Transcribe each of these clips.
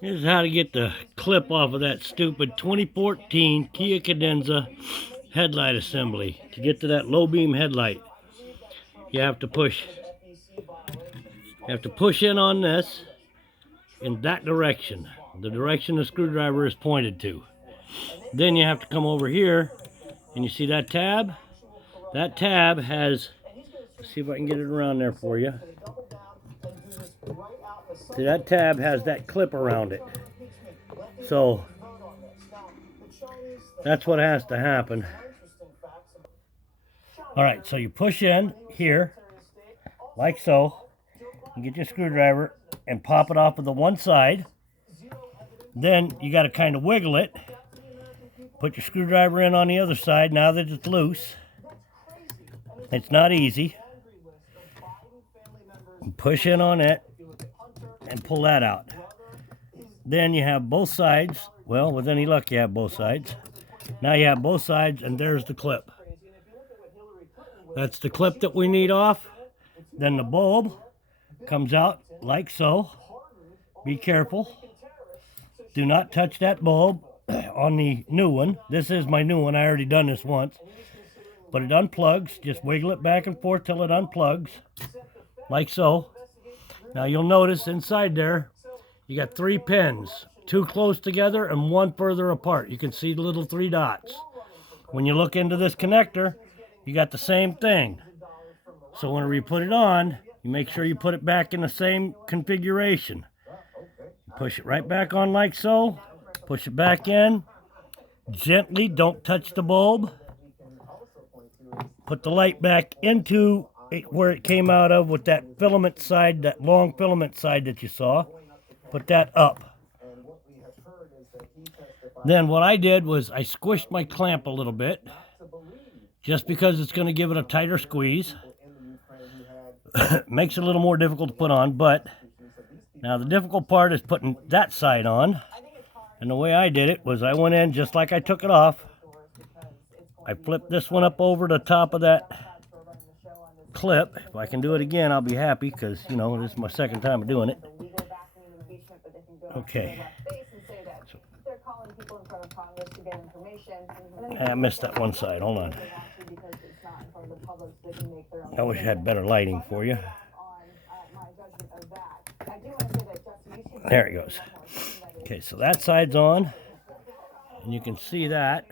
Here's how to get the clip off of that stupid 2014 Kia Cadenza headlight assembly. To get to that low beam headlight, you have to push in on this in that direction, the direction the screwdriver is pointed to. Then you have to come over here, and you see that tab? That tab has, let's see if I can get it around there for you. See, that tab has that clip around it. So that's what has to happen. Alright, so you push in here, like so. You get your screwdriver and pop it off of the one side. Then you got to kind of wiggle it. Put your screwdriver in on the other side now that it's loose. It's not easy. Push in on it and pull that out. Then you have both sides. Well, with any luck, you have both sides. Now you have both sides, and there's the clip. That's the clip that we need off. Then the bulb comes out like so. Be careful. Do not touch that bulb on the new one. This is my new one. I already done this once. But it unplugs. Just wiggle it back and forth till it unplugs. Like so. Now you'll notice inside there, you got 3 pins. 2 close together and 1 further apart. You can see the little 3 dots. When you look into this connector, you got the same thing. So whenever you put it on, you make sure you put it back in the same configuration. Push it right back on like so. Push it back in. Gently, don't touch the bulb. Put the light back into where it came out of with that filament side, that long filament side that you saw. Put that up. Then what I did was I squished my clamp a little bit, just because it's going to give it a tighter squeeze. Makes it a little more difficult to put on, but now the difficult part is putting that side on. And the way I did it was I went in just like I took it off. I flipped this one up over the top of that clip. If I can do it again, I'll be happy, because, you know, this is my second time of doing it. Okay. I missed that one side. Hold on. I wish I had better lighting for you. There it goes. Okay, so that side's on, and you can see that.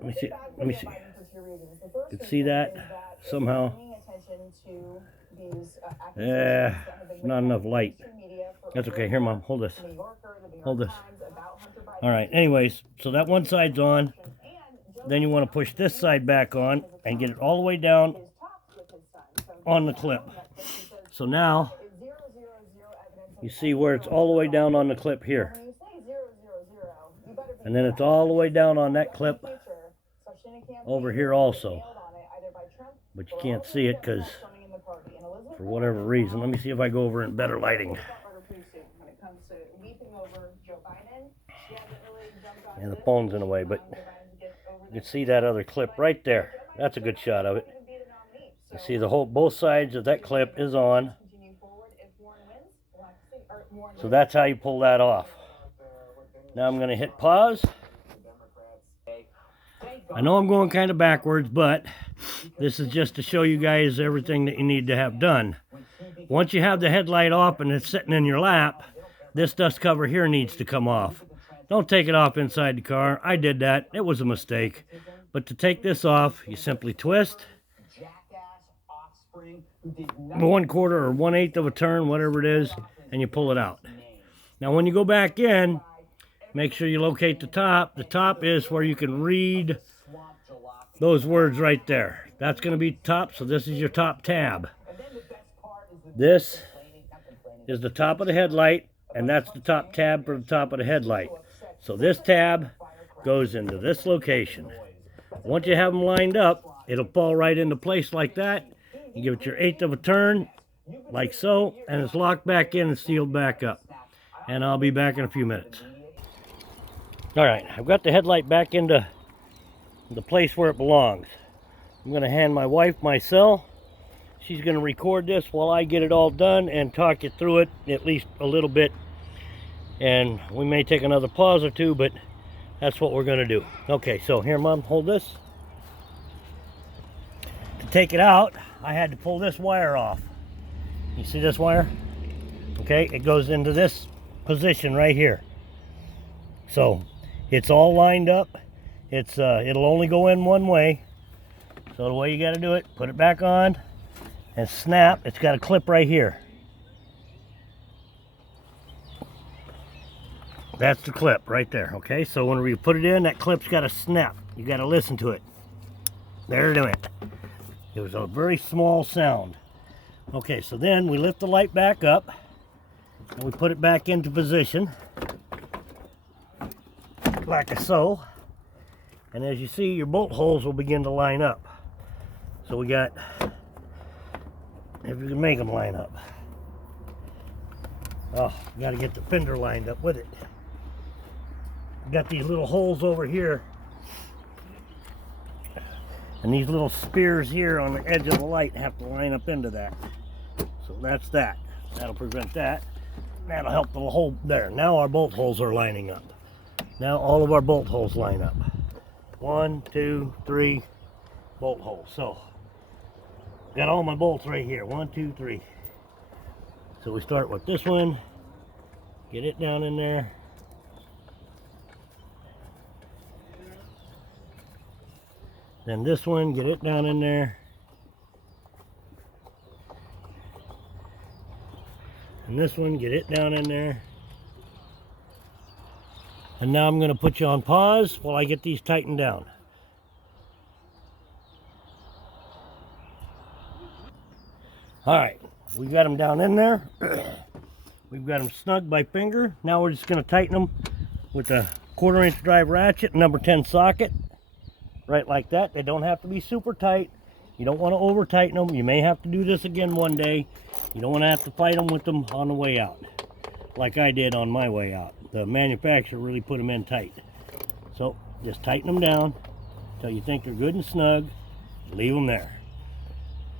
Let me see. Let me see. You can see that somehow. Yeah, not enough light. That's okay. Here, Mom. Hold this. Hold this. All right. Anyways, so that one side's on. Then you want to push this side back on and get it all the way down on the clip. So now you see where it's all the way down on the clip here. And then it's all the way down on that clip over here also. But you can't see it because, for whatever reason, let me see if I go over in better lighting. And the phone's in the way, but you can see that other clip right there. That's a good shot of it. You see the whole, both sides of that clip is on. So that's how you pull that off. Now I'm going to hit pause. I know I'm going kind of backwards, but this is just to show you guys everything that you need to have done. Once you have the headlight off and it's sitting in your lap, this dust cover here needs to come off. Don't take it off inside the car. I did that. It was a mistake. But to take this off, you simply twist 1/4 or 1/8 of a turn, whatever it is, and you pull it out. Now when you go back in, make sure you locate the top. The top is where you can read those words right there. That's going to be top, so this is your top tab. This is the top of the headlight, and that's the top tab for the top of the headlight. So this tab goes into this location. Once you have them lined up, it'll fall right into place like that. You give it your 1/8 of a turn, like so, and it's locked back in and sealed back up. And I'll be back in a few minutes. Alright, I've got the headlight back into the place where it belongs. I'm going to hand my wife my cell. she's going to record this while I get it all done and talk you through it at least a little bit. And we may take another pause or two, but that's what we're going to do. Okay, so here, Mom, hold this. To take it out, I had to pull this wire off. You see this wire? Okay, it goes into this position right here. So it's all lined up. It'll only go in one way. So the way you got to do it, put it back on and snap. It's got a clip right here. That's the clip right there. Okay, so whenever you put it in, that clip's got to snap. You got to listen to it. There it went. It was a very small sound. Okay, so then we lift the light back up and we put it back into position like so. And as you see, your bolt holes will begin to line up. So we got, if you can make them line up. Oh, got to get the fender lined up with it. Got these little holes over here. And these little spears here on the edge of the light have to line up into that. So that's that. That'll prevent that. That'll help the hole there. Now our bolt holes are lining up. Now all of our bolt holes line up. 1, 2, 3 bolt holes. So got all my bolts right here. 1, 2, 3. So we start with this one. Get it down in there. Then this one, get it down in there. And this one, get it down in there. And now I'm going to put you on pause while I get these tightened down. All right, we've got them down in there. We've got them snug by finger. Now we're just going to tighten them with a 1/4 inch drive ratchet, number 10 socket. Right like that. They don't have to be super tight. You don't want to over tighten them. You may have to do this again one day. You don't want to have to fight them with them on the way out, like I did on my way out. The manufacturer really put them in tight. So just tighten them down until you think they're good and snug. Leave them there.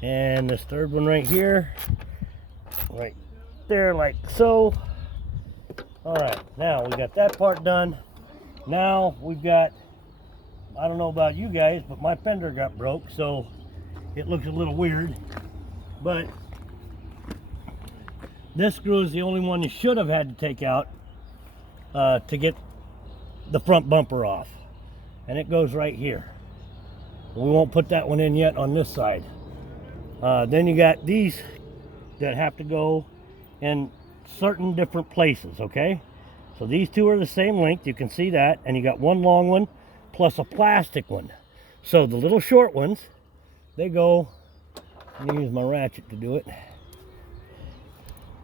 And this third one right here, right there like so. All right, now we got that part done. Now we've got, I don't know about you guys, but my fender got broke, so it looks a little weird. But this screw is the only one you should have had to take out to get the front bumper off. And it goes right here. We won't put that one in yet on this side. Then you got these that have to go in certain different places, okay? So these two are the same length, you can see that, and you got one long one plus a plastic one. So the little short ones, they go, I'm gonna use my ratchet to do it.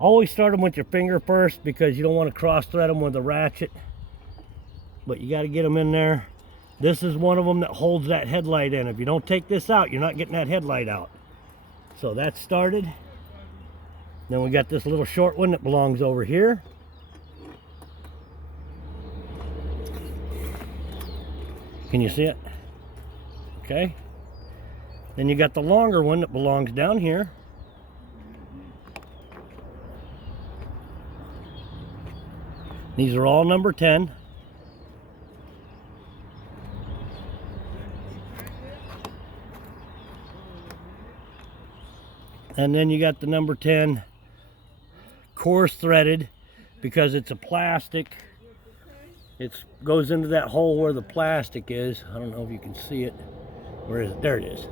Always start them with your finger first because you don't want to cross thread them with a ratchet, but you got to get them in there. This is one of them that holds that headlight in. If you don't take this out, you're not getting that headlight out. So that's started. Then we got this little short one that belongs over here. Can you see it? Okay. Then you got the longer one that belongs down here. These are all number 10. And then you got the number 10 coarse threaded because it's a plastic. It goes into that hole where the plastic is. I don't know if you can see it. Where is it? There it is.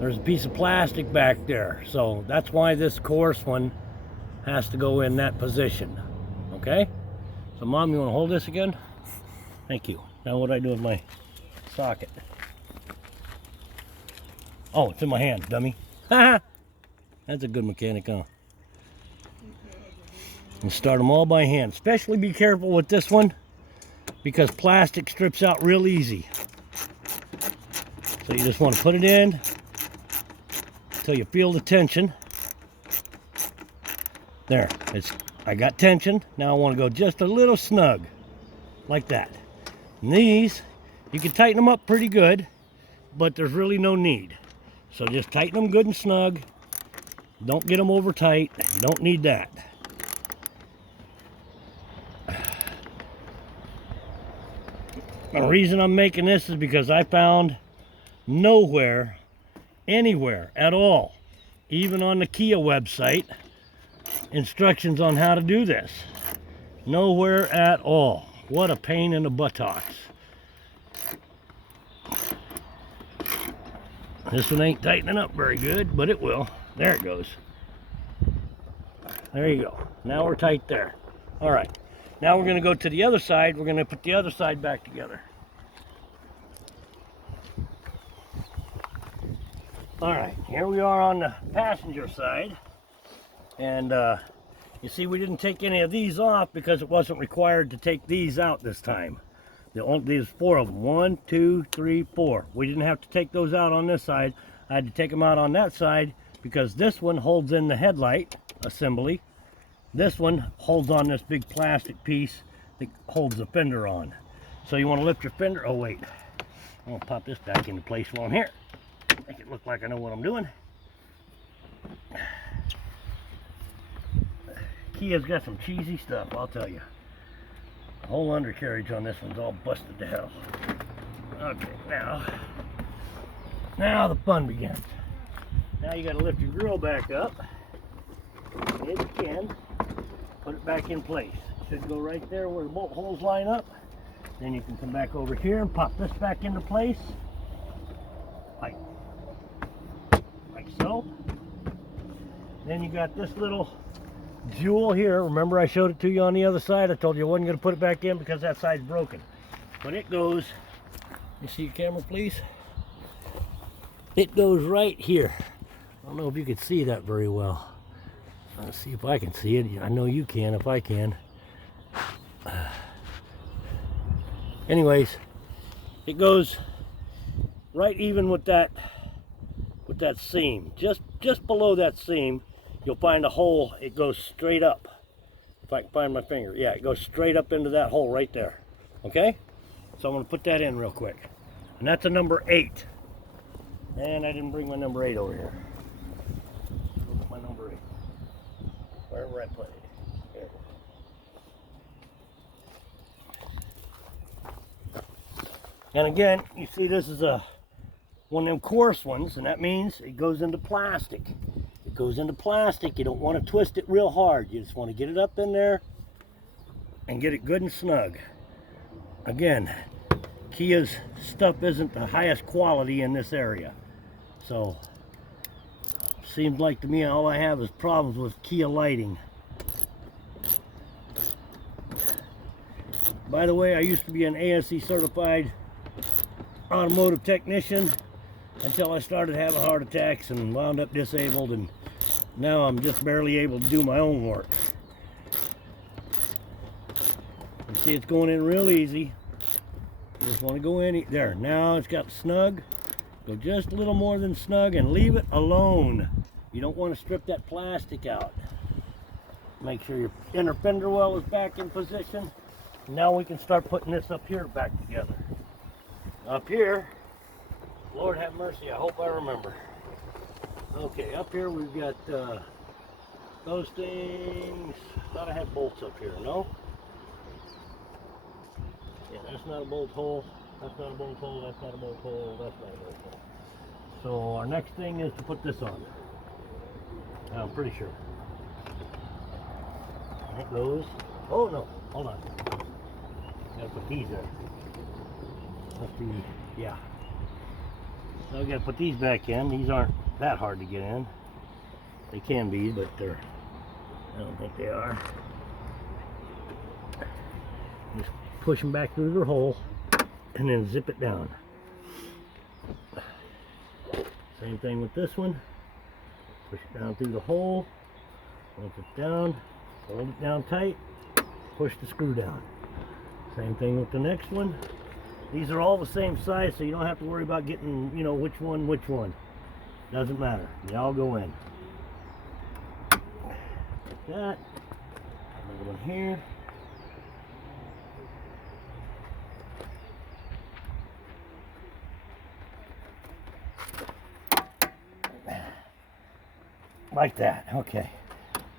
There's a piece of plastic back there. So that's why this coarse one has to go in that position. Okay? So Mom, you want to hold this again? Thank you. Now what do I do with my socket? Oh, it's in my hand, dummy. That's a good mechanic, huh? And start them all by hand. Especially be careful with this one because plastic strips out real easy. So you just want to put it in until you feel the tension. There, I got tension. Now I want to go just a little snug, like that. And these, you can tighten them up pretty good, but there's really no need. So just tighten them good and snug, Don't get them over tight. You don't need that. The reason I'm making this is because I found nowhere, anywhere at all, even on the Kia website, instructions on how to do this. Nowhere at all. What a pain in the buttocks. This one ain't tightening up very good, but it will. There it goes. There you go. Now we're tight there. All right. Now we're going to go to the other side. We're going to put the other side back together. All right. Here we are on the passenger side. And you see, we didn't take any of these off because it wasn't required to take these out this time. There's 4 of them. 1, 2, 3, 4. We didn't have to take those out on this side. I had to take them out on that side because this one holds in the headlight assembly. This one holds on this big plastic piece that holds the fender on. So you want to lift your fender. Oh wait, I'm gonna pop this back into place while I'm here. Make it look like I know what I'm doing. Kia's got some cheesy stuff, I'll tell you. The whole undercarriage on this one's all busted to hell. Okay, now the fun begins. Now you got to lift your grill back up, as you can. Put it back in place. It should go right there where the bolt holes line up. Then you can come back over here and pop this back into place, like so. Then you got this little jewel here. Remember I showed it to you on the other side? I told you I wasn't going to put it back in because that side's broken. But it goes, you see your camera please? It goes right here. I don't know if you can see that very well. Let's see if I can see it. I know you can if I can. Anyways, it goes right even with that seam. Just below that seam, you'll find a hole. It goes straight up. If I can find my finger. Yeah, it goes straight up into that hole right there. Okay? So I'm going to put that in real quick. And that's a number 8. And I didn't bring my number 8 over here. Where's my number 8? Wherever I put it. There. And again, you see this is one of them coarse ones, and that means it goes into plastic. It goes into plastic. You don't want to twist it real hard. You just want to get it up in there and get it good and snug. Again, Kia's stuff isn't the highest quality in this area. So, seems like to me all I have is problems with Kia lighting. By the way, I used to be an ASE certified automotive technician until I started having heart attacks and wound up disabled, and now I'm just barely able to do my own work. You see it's going in real easy. You just want to go in there. Now it's got snug. Go just a little more than snug and leave it alone. You don't want to strip that plastic out. Make sure your inner fender well is back in position. Now we can start putting this up here back together. Up here, Lord have mercy, I hope I remember. Okay, up here we've got those things. Thought I had bolts up here, no? Yeah, that's not a bolt hole. That's not a bolt hole. That's not a bolt hole. That's not a bolt hole. So our next thing is to put this on. I'm pretty sure. And it goes. Oh no, hold on. Gotta put these in. Must be, yeah. So we gotta put these back in. These aren't that hard to get in. They can be, but I don't think they are. Just push them back through their hole and then zip it down. Same thing with this one. Push it down through the hole, once it's down, hold it down tight, push the screw down. Same thing with the next one. These are all the same size, so you don't have to worry about getting, you know, which one. Doesn't matter. They all go in. Like that. Another one here. like that. Okay,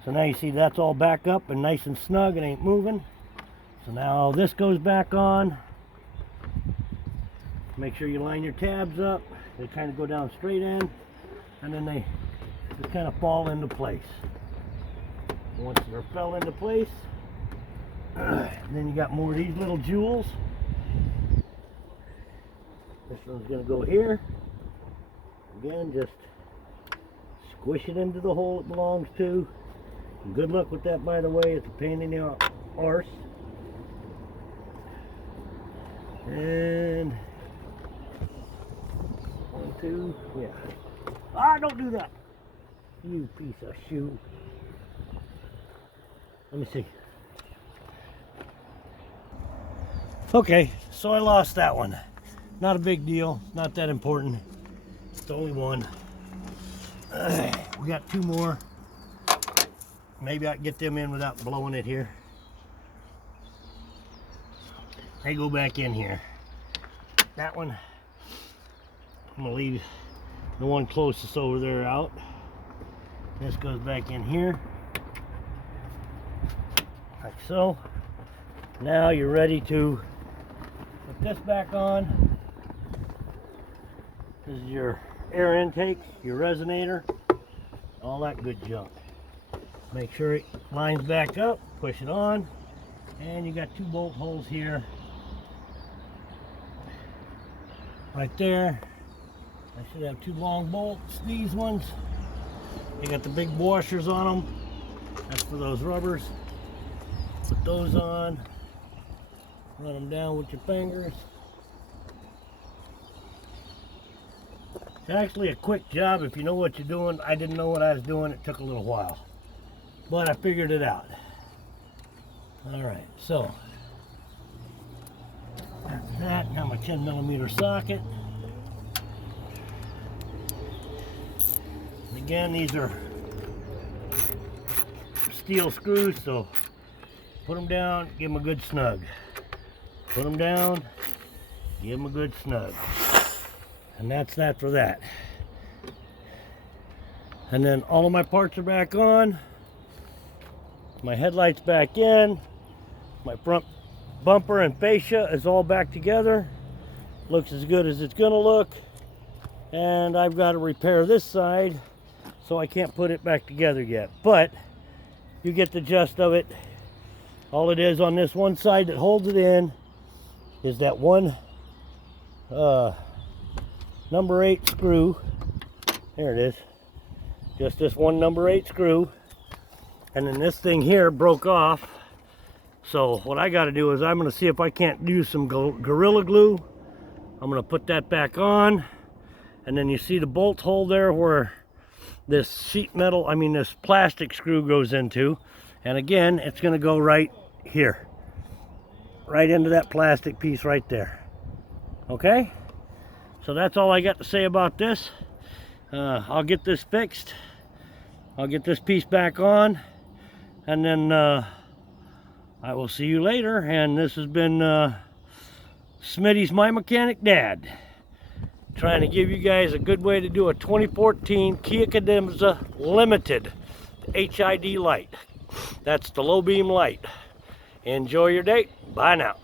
so now you see that's all back up and nice and snug. It ain't moving. So now this goes back on. Make sure you line your tabs up. They kind of go down straight in, and then they just kind of fall into place. Once they're fell into place, then you got more of these little jewels. This one's going to go here. Again, just squish it into the hole it belongs to. And good luck with that, by the way. It's a pain in the arse. And 1, 2, yeah. Ah, don't do that, you piece of shoe. Let me see. Okay, so I lost that one. Not a big deal, not that important. It's only one. We got 2 more. Maybe I can get them in without blowing it here. They go back in here. That one, I'm gonna leave the one closest over there out. This goes back in here, like so. Now you're ready to put this back on. This is your air intake, your resonator, all that good junk. Make sure it lines back up, push it on, and you got 2 bolt holes here, right there. I should have 2 long bolts. These ones, you got the big washers on them. That's for those rubbers. Put those on, run them down with your fingers. It's actually a quick job if you know what you're doing. I didn't know what I was doing. It took a little while, but I figured it out. All right, so that's that. Now my 10mm socket. And again, these are steel screws, so put them down, give them a good snug. Put them down, give them a good snug. And that's that for that. And then all of my parts are back on. My headlights back in. My front bumper and fascia is all back together. Looks as good as it's gonna look. And I've got to repair this side, so I can't put it back together yet. But you get the gist of it. All it is on this one side that holds it in is that one number 8 screw. There it is. Just this one number 8 screw. And then this thing here broke off. So what I got to do is I'm going to see if I can't use some Gorilla Glue. I'm going to put that back on. And then you see the bolt hole there where this sheet metal, this plastic screw goes into. And again, it's going to go right here. Right into that plastic piece right there. Okay? So that's all I got to say about this. I'll get this fixed. I'll get this piece back on. And then I will see you later. And this has been Smitty's My Mechanic Dad, trying to give you guys a good way to do a 2014 Kia Cadenza Limited HID light. That's the low beam light. Enjoy your day. Bye now.